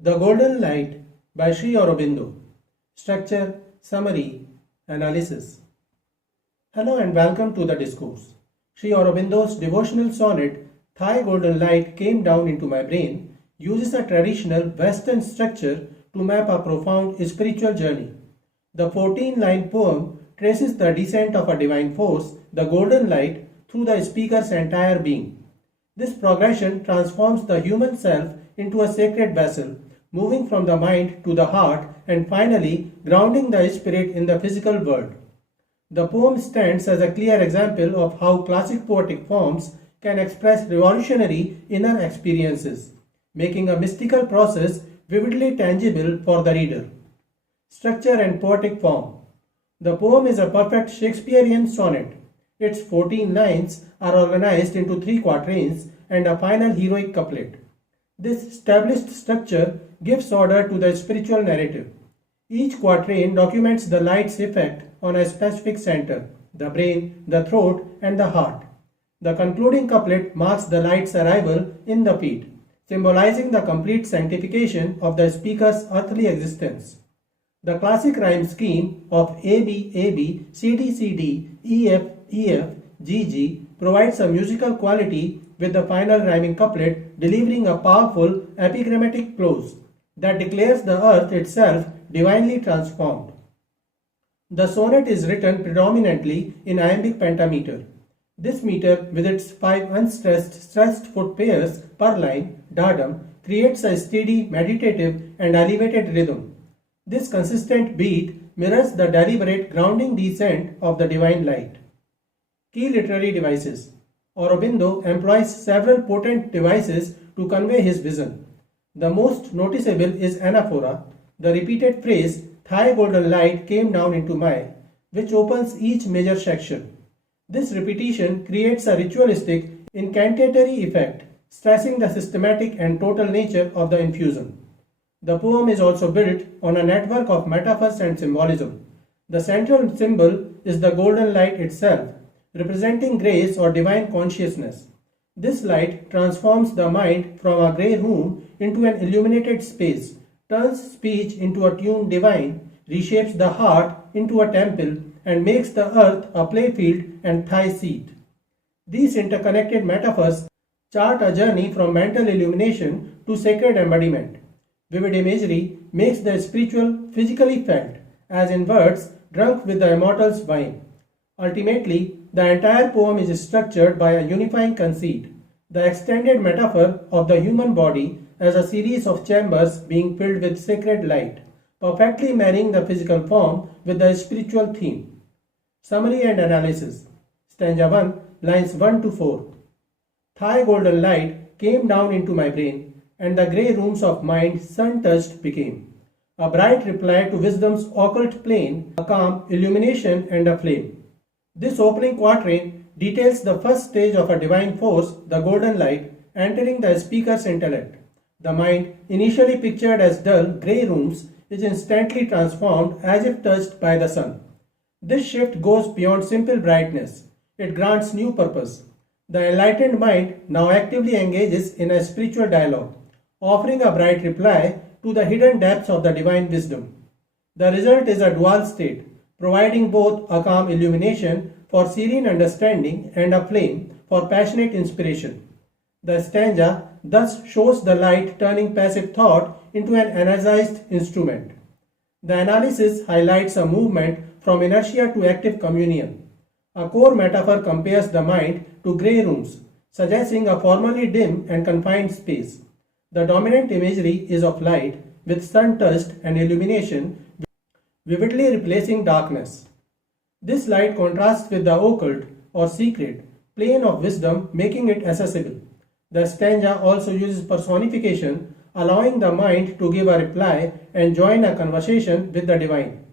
The Golden Light by Sri Aurobindo. Structure, Summary, Analysis. Hello and welcome to the discourse. Sri Aurobindo's devotional sonnet, Thy Golden Light Came Down into My Brain, uses a traditional Western structure to map a profound spiritual journey. The 14-line poem traces the descent of a divine force, the golden light, through the speaker's entire being. This progression transforms the human self into a sacred vessel, moving from the mind to the heart and finally grounding the spirit in the physical world. The poem stands as a clear example of how classic poetic forms can express revolutionary inner experiences, making a mystical process vividly tangible for the reader. Structure and poetic form. The poem is a perfect Shakespearean sonnet. Its 14 lines are organized into 3 quatrains and a final heroic couplet. This established structure gives order to the spiritual narrative. Each quatrain documents the light's effect on a specific center, the brain, the throat, and the heart. The concluding couplet marks the light's arrival in the feet, symbolizing the complete sanctification of the speaker's earthly existence. The classic rhyme scheme of AB, AB, CD, CD, EF, EF, GG provides a musical quality with the final rhyming couplet delivering a powerful epigrammatic close that declares the earth itself divinely transformed. The sonnet is written predominantly in iambic pentameter. This meter, with its 5 unstressed stressed foot pairs per line, dadam, creates a steady, meditative, and elevated rhythm. This consistent beat mirrors the deliberate grounding descent of the divine light. Key literary devices. Aurobindo employs several potent devices to convey his vision. The most noticeable is anaphora, the repeated phrase, Thy golden light came down into my, which opens each major section. This repetition creates a ritualistic, incantatory effect, stressing the systematic and total nature of the infusion. The poem is also built on a network of metaphors and symbolism. The central symbol is the golden light itself, representing grace or divine consciousness. This light transforms the mind from a grey room into an illuminated space, turns speech into a tune divine, reshapes the heart into a temple, and makes the earth a playfield and thy seat. These interconnected metaphors chart a journey from mental illumination to sacred embodiment. Vivid imagery makes the spiritual physically felt, as in words drunk with the immortal's wine. Ultimately, the entire poem is structured by a unifying conceit, the extended metaphor of the human body as a series of chambers being filled with sacred light, perfectly marrying the physical form with the spiritual theme. Summary and analysis. Stanza 1, lines 1 to 4. Thy golden light came down into my brain, and the grey rooms of mind sun-touched became. A bright reply to wisdom's occult plane, a calm illumination and a flame. This opening quatrain details the first stage of a divine force, the golden light, entering the speaker's intellect. The mind, initially pictured as dull, grey rooms, is instantly transformed as if touched by the sun. This shift goes beyond simple brightness. It grants new purpose. The enlightened mind now actively engages in a spiritual dialogue, offering a bright reply to the hidden depths of the divine wisdom. The result is a dual state, providing both a calm illumination for serene understanding and a flame for passionate inspiration. The stanza thus shows the light turning passive thought into an energized instrument. The analysis highlights a movement from inertia to active communion. A core metaphor compares the mind to grey rooms, suggesting a formerly dim and confined space. The dominant imagery is of light, with sun-touched and illumination, vividly replacing darkness. This light contrasts with the occult or secret plane of wisdom, making it accessible. The stanza also uses personification, allowing the mind to give a reply and join a conversation with the divine.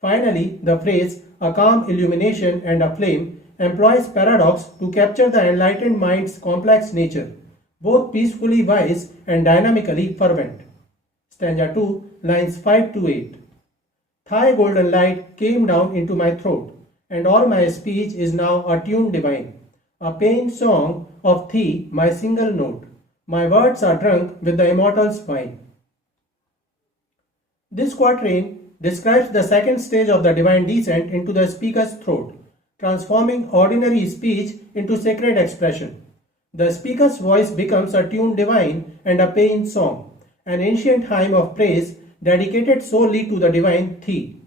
Finally, the phrase, a calm illumination and a flame, employs paradox to capture the enlightened mind's complex nature, both peacefully wise and dynamically fervent. Stanza 2, lines 5 to 8. Thy golden light came down into my throat, and all my speech is now a tune divine, a paying song of thee, my single note. My words are drunk with the immortal's wine. This quatrain describes the second stage of the divine descent into the speaker's throat, transforming ordinary speech into sacred expression. The speaker's voice becomes a tune divine and a paying song, an ancient hymn of praise dedicated solely to the divine Thi.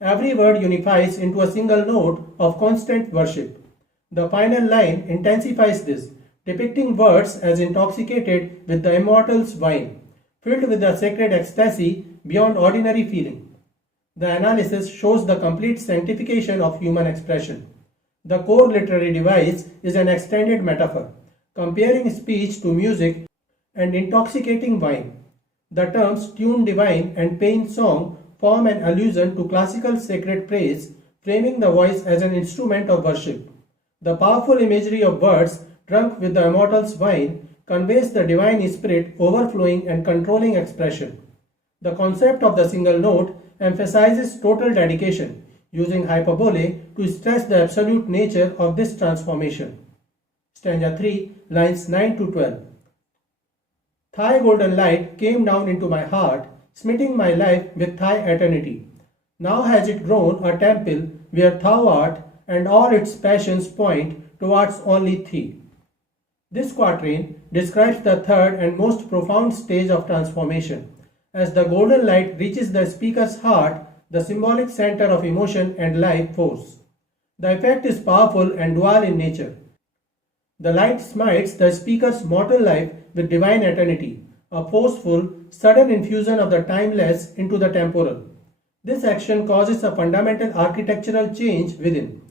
Every word unifies into a single note of constant worship. The final line intensifies this, depicting words as intoxicated with the immortal's wine, filled with a sacred ecstasy beyond ordinary feeling. The analysis shows the complete sanctification of human expression. The core literary device is an extended metaphor, comparing speech to music and intoxicating wine. The terms tune divine and paying song form an allusion to classical sacred praise, framing the voice as an instrument of worship. The powerful imagery of words drunk with the immortal's wine conveys the divine spirit overflowing and controlling expression. The concept of the single note emphasizes total dedication, using hyperbole to stress the absolute nature of this transformation. Stanza 3, lines 9 to 12. Thy golden light came down into my heart, smiting my life with thy eternity. Now has it grown a temple where thou art, and all its passions point towards only thee. This quatrain describes the third and most profound stage of transformation. As the golden light reaches the speaker's heart, the symbolic center of emotion and life force. The effect is powerful and dual in nature. The light smites the speaker's mortal life with divine eternity, a forceful, sudden infusion of the timeless into the temporal. This action causes a fundamental architectural change within.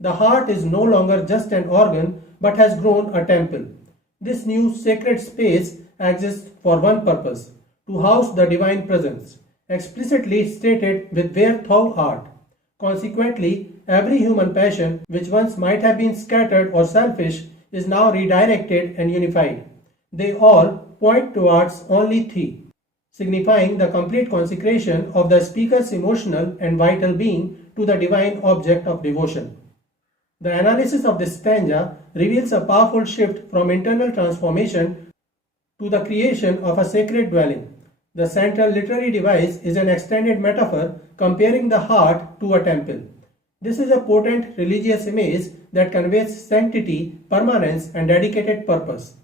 The heart is no longer just an organ but has grown a temple. This new sacred space exists for one purpose, to house the divine presence, explicitly stated with where thou art. Consequently, every human passion which once might have been scattered or selfish is now redirected and unified. They all point towards only thee, signifying the complete consecration of the speaker's emotional and vital being to the divine object of devotion. The analysis of this stanza reveals a powerful shift from internal transformation to the creation of a sacred dwelling. The central literary device is an extended metaphor comparing the heart to a temple. This is a potent religious image that conveys sanctity, permanence, and dedicated purpose.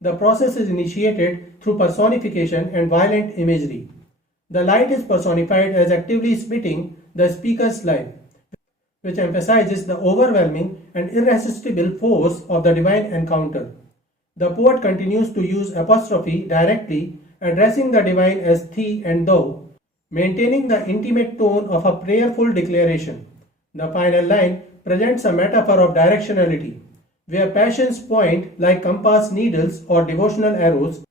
The process is initiated through personification and violent imagery. The light is personified as actively smiting the speaker's life, which emphasizes the overwhelming and irresistible force of the divine encounter. The poet continues to use apostrophe directly, addressing the divine as thee and thou, maintaining the intimate tone of a prayerful declaration. The final line presents a metaphor of directionality, where passions point like compass needles or devotional arrows,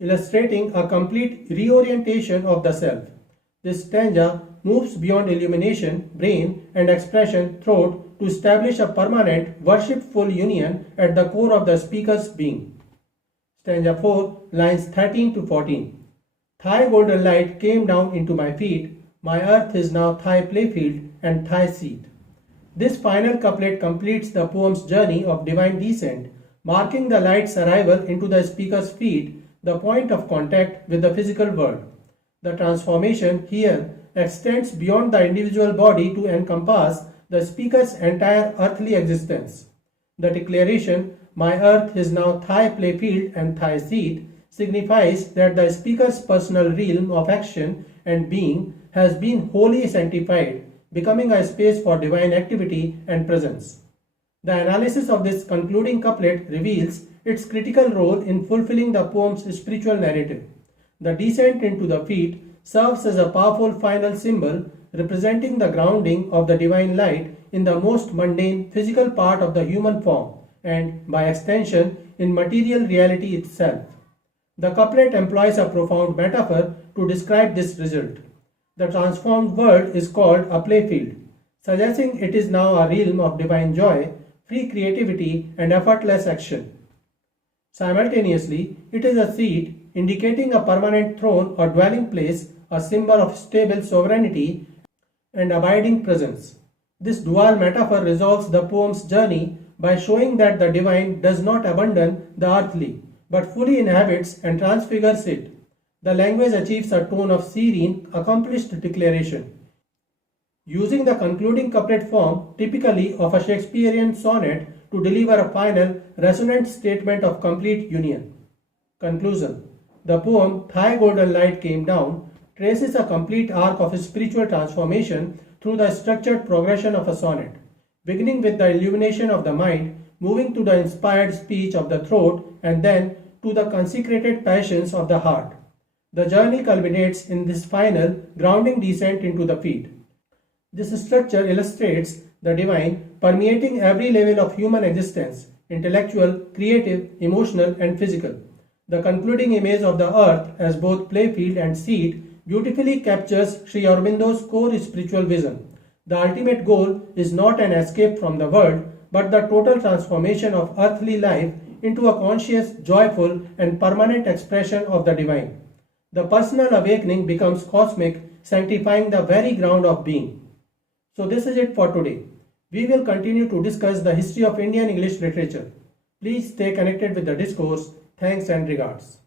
illustrating a complete reorientation of the self. This stanza moves beyond illumination, brain, and expression throat to establish a permanent, worshipful union at the core of the speaker's being. Stanza 4, lines 13 to 14. Thy golden light came down into my feet, my earth is now thy playfield and thy seat. This final couplet completes the poem's journey of divine descent, marking the light's arrival into the speaker's feet, the point of contact with the physical world. The transformation here extends beyond the individual body to encompass the speaker's entire earthly existence. The declaration, my earth is now thy playfield and thy seat, signifies that the speaker's personal realm of action and being has been wholly sanctified, becoming a space for divine activity and presence. The analysis of this concluding couplet reveals its critical role in fulfilling the poem's spiritual narrative. The descent into the feet serves as a powerful final symbol representing the grounding of the divine light in the most mundane physical part of the human form and, by extension, in material reality itself. The couplet employs a profound metaphor to describe this result. The transformed world is called a playfield, suggesting it is now a realm of divine joy, free creativity, and effortless action. Simultaneously, it is a seat, indicating a permanent throne or dwelling place, a symbol of stable sovereignty and abiding presence. This dual metaphor resolves the poem's journey by showing that the divine does not abandon the earthly, but fully inhabits and transfigures it. The language achieves a tone of serene, accomplished declaration. Using the concluding couplet form, typically of a Shakespearean sonnet, to deliver a final, resonant statement of complete union. Conclusion. The poem Thy Golden Light Came Down traces a complete arc of spiritual transformation through the structured progression of a sonnet, beginning with the illumination of the mind, moving to the inspired speech of the throat, and then to the consecrated passions of the heart. The journey culminates in this final, grounding descent into the feet. This structure illustrates the divine permeating every level of human existence, intellectual, creative, emotional, and physical. The concluding image of the earth as both playfield and seat beautifully captures Sri Aurobindo's core spiritual vision. The ultimate goal is not an escape from the world, but the total transformation of earthly life into a conscious, joyful, and permanent expression of the divine. The personal awakening becomes cosmic, sanctifying the very ground of being. So this is it for today. We will continue to discuss the history of Indian English literature. Please stay connected with the discourse. Thanks and regards.